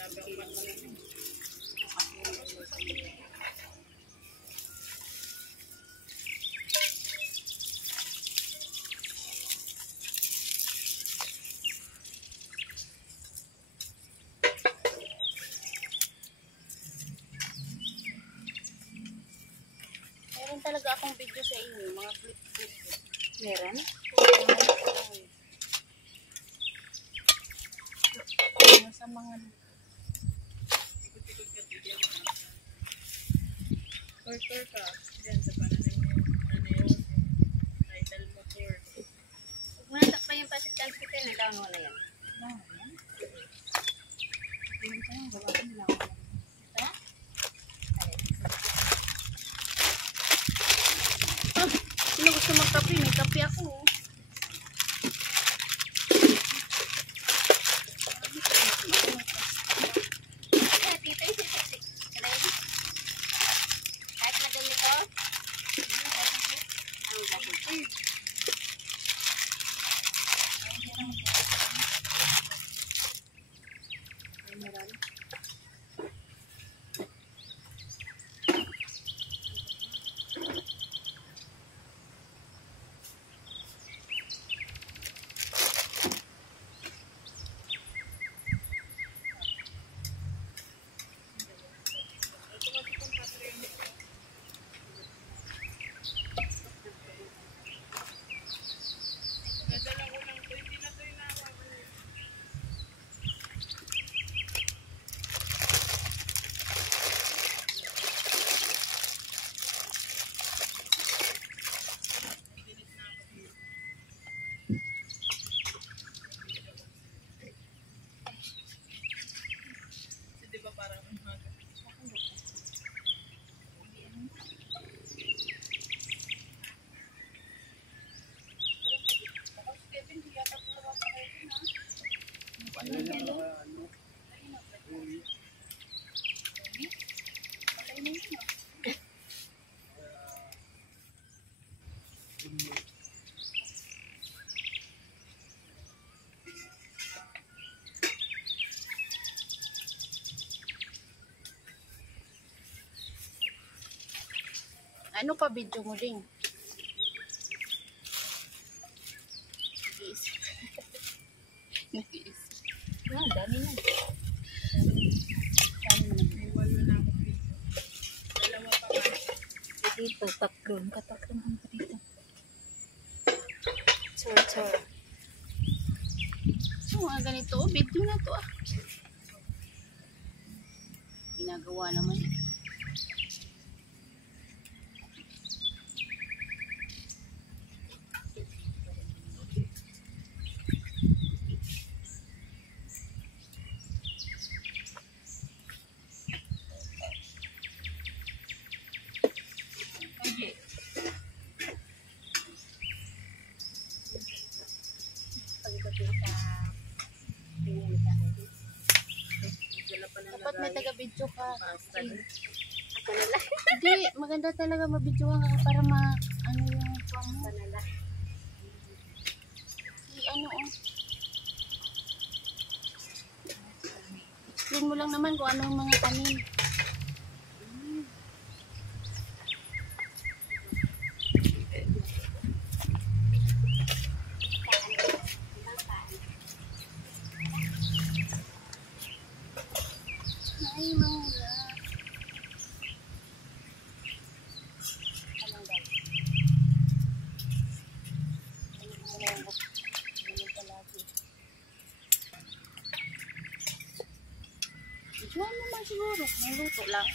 Meron talaga akong video sa inyo, mga clip-clip. Meron? Sa mga Tour ka. Diyan sa pananim yung tidal motor. Huwag mo na takpan yung pasit kalpit yan. Nalawan mo na yan. sino gusto magkape? May kape ako. Tito, isisik. Kahit madami to. Ang dahil. Ano pa video mo din? Nag-iisip. Dami na. Dito, tatlong. Katatlong ang dito. Chor. So, mga ganito, video na to ah. Ginagawa naman. Dapat may taga-video ka. Ako na lang. Hindi, maganda talaga mabidyoan ka para ano yung tuwang mo. Panala. Ano oh. Explain mo lang naman kung ano yung mga tanim. Ay, mga Diyan naman siguro. Naluto lang.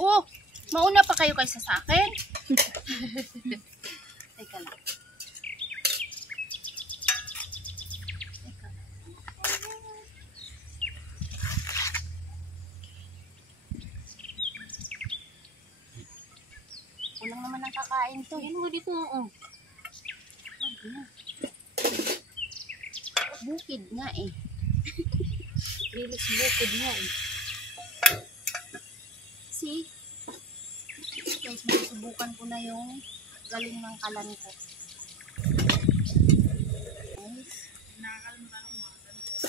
Oh! Mauna pa kayo kaysa sa akin? Teka lang. lang naman ang kakain to. Yan mo dito, oo. Bukid nga eh. Lilis bukod nga eh. See? Guys, masusubukan ko na yung galing ng kalan ko. Guys. Nakakalimutan ako mga ganito.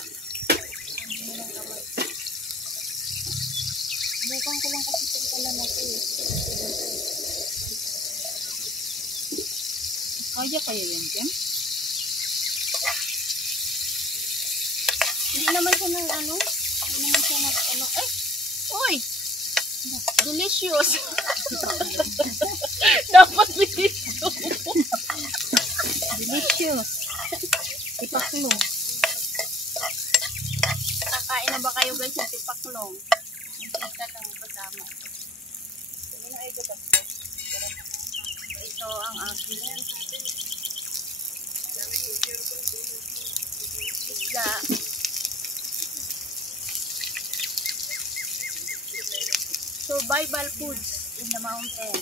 Subukan ko lang kasi itong kalan na to eh. Kaya kaya yan dyan? Hindi naman siya ng ano. Hindi naman siya ng ano. Eh! Uy! Delicious! Dapat dito. Delicious. Tipaklong. Kakain na ba kayo guys sa tipaklong? Kita lang kasama. Ito ang akin. Isda. Survival foods in the mountain.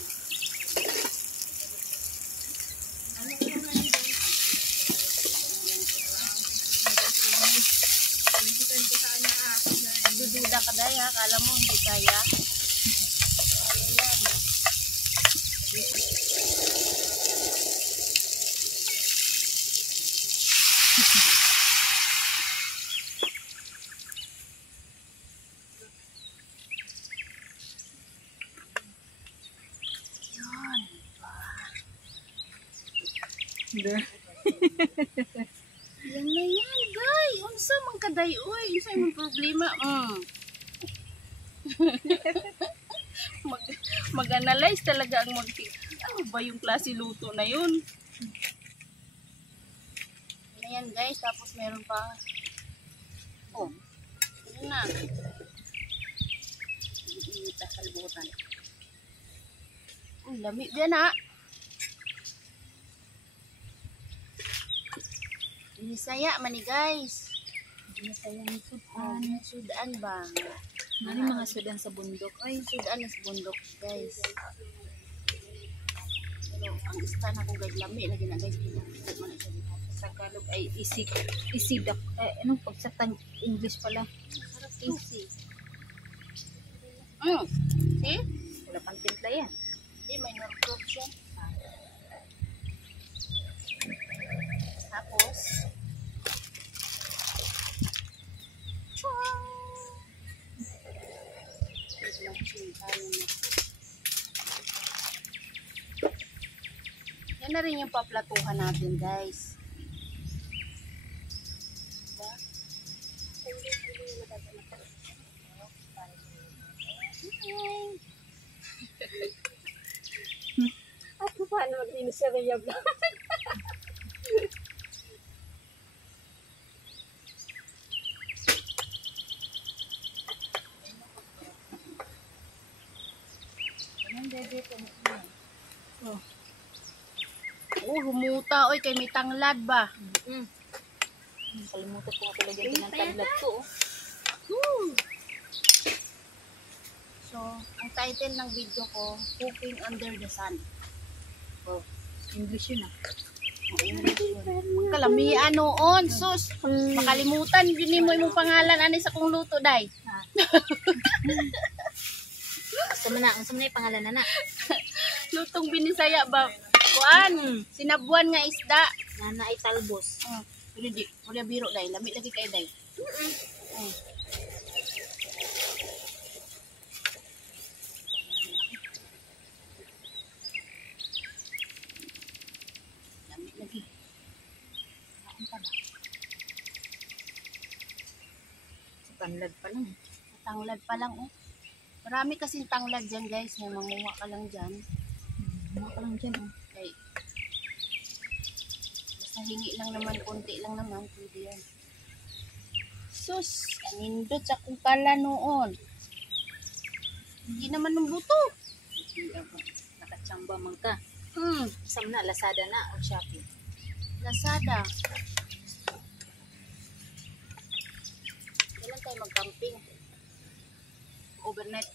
Dududa ka daya, akala mo hindi kaya. Ayan. There. Yan na yan, guy. Unsa man kaday, uy. Unsa man problema. Mag-analyze talaga ang ano ba yung klase luto na yun? Yan guys, tapos meron pa. Oh, yun na. Iinit na kalibutan. Lamig din ha. Binisaya man ni guys. Binisaya ni sudan. Sudan ba? Ano mga sudan sa bundok? Ay, sudan is bundok guys. Pero ang ista na ko guys, lami lagi na guys. Pinakita man siya dito. Sa Tagalog ay isidak. Anong pagsatang English pala? Sarap easy. See? Wala pang timpla yan. Hindi, may nerve siya. Tapos, yan na rin yung paplatuhan natin guys. Diba? Ako paano mag-inis sa reyab lang? Humuta oy kay may tanglad ba? Kalimutan ko nga talaga din ang tablet ko. So, ang title ng video ko, Cooking Under the Sun. Oh, English yun ah. Kalamian noon, sus. Makalimutan yun mo imong pangalan ani sa kong luto day. Asa man yung pangalan na na? Lutong binisaya ba? Kuan, sinabuan nga isda. Nana ay talbos. Wala biro day, lami lagi kay day. Lami lagi. Sa panlad pa lang. Tanglad pa lang oh. Marami kasing tanglad dyan guys, may manguha ka lang dyan. Mga ka lang dyan oh. Ay, basta hingi lang naman, konti lang naman, pwede yan. Sus, anindot sa kong kala noon. Hindi naman ng buto. Nakatsamba man ka. Sa na, Lazada na o Shopee. Lazada. Kailan tayo mag-camping? Overnight.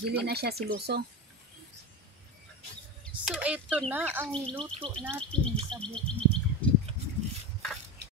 Dili na siya siluso. So, ito na ang niluto natin sa bukid.